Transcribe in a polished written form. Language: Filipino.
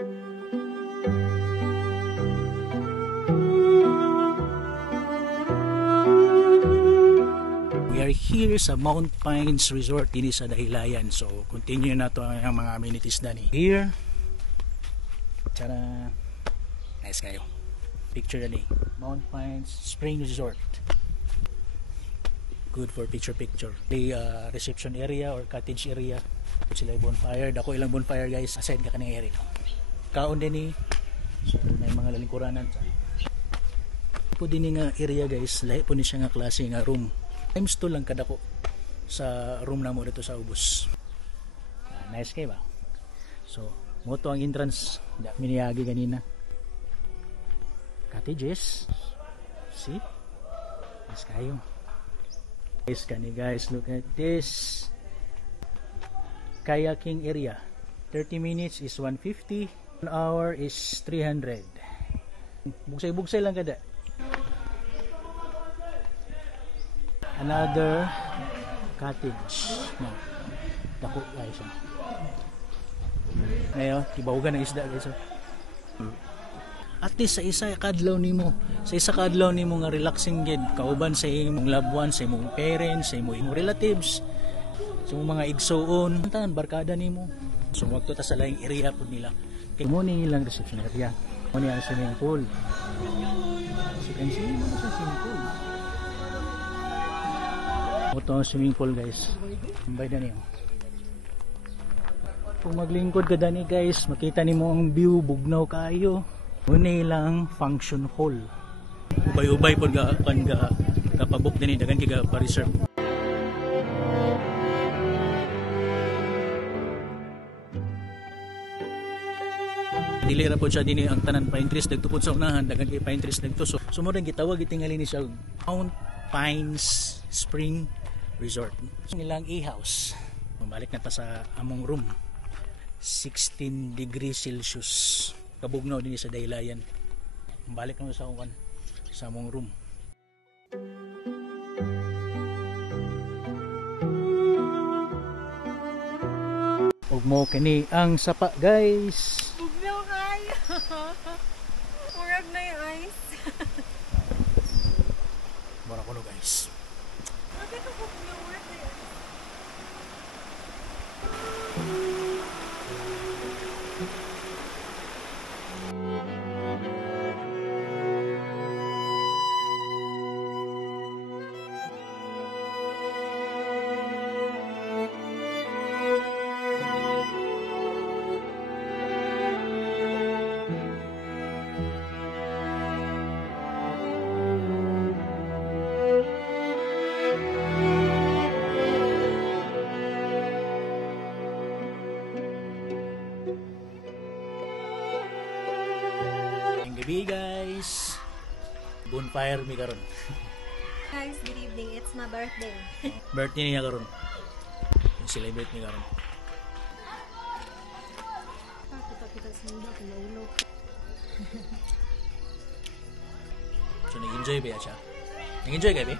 We are here sa Mount Pines Resort din sa Dahilayan. So continue na to ang mga amenities na ni. Here. Tara. Nice kayo. Picture na ni. Mount Pines Spring Resort. Good for picture. The reception area or cottage area. Sila bonfire. Dako ilang bonfire guys. Aside ka kaning area. Kaon din ni. So may mga lalingkuranan. Po din nga area guys. Lahi po ni siya nga klase nga room. Times 2 lang kadako sa room na mo dito sa Ubos. Nice kayo ba? So, mo to ang entrance na miniyagi ganina. Cottages. See? Nice kayo. Guys, guys, look at this. Kayaking area. 30 minutes is 150. 1 hour is 300. Bugsay-bugsay lang kada. Another cottage. No. Dako guys. Ngayon, tibawagan ng isda guys. At least sa isa kadlaw nimo, nga relaxing gid kauban sa imong loved ones, sa imong parents, sa imong relatives, sa imong mga igsoon, tanan barkada nimo. So wagto ta sa laing area pud nila. Kay mo ni ilang reception area. Mo ni ang swimming pool. So can see mo sa swimming pool. Ito ang swimming pool guys. Ambay na niyo. Kung maglingkod ka dani guys, makita nimo ang view, bugnaw kayo. Unay lang function hall. Ubay-ubay po ga kapabok din dagan kiga pa-reserve. Dili ra po siya dinhi ang tanan pine trees nagtupod sa unahan dagan kay pine trees nagto. So mo rin gitawag itingali ni siya Mount Pines Spring Resort. Nilang e-house. Mabalik na ta sa among room. 16 degrees Celsius. Kabugnaw din sa Dahilayan. Balik na sa akong sa among room. Ug mo kini ang sapa guys. Bugnaw kayo. Murag na yung ice. Mura ko no guys. Bakit ako bugnaw murag na yung gabi guys. Bonfire mi karon. Guys, good evening. It's my birthday. Birthday niya karon. Celebrate ni karon. Kita sunda ko naulo. So nag-enjoy ba siya? Nag-enjoy ka ba?